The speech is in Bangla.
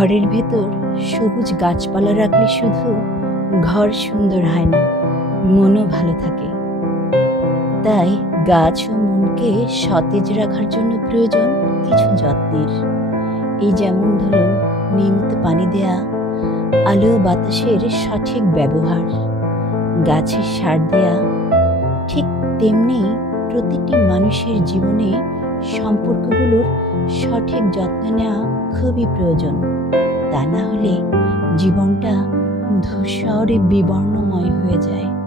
ঘরের ভেতর সবুজ গাছপালা রাখলে শুধু ঘর সুন্দর হয় না, মনও ভালো থাকে। তাই গাছ ও মনকে সতেজ রাখার জন্য প্রয়োজন কিছু যত্নের। এই যেমন ধরুন, নিয়মিত পানি দেয়া, আলো ও বাতাসের সঠিক ব্যবহার, গাছের সার দেয়া। ঠিক তেমনি প্রতিটি মানুষের জীবনে সম্পর্কগুলোর সঠিক যত্ন নেওয়া খুবই প্রয়োজন। তা না হলে জীবনটা ধূসরে বিবর্ণময় হয়ে যায়।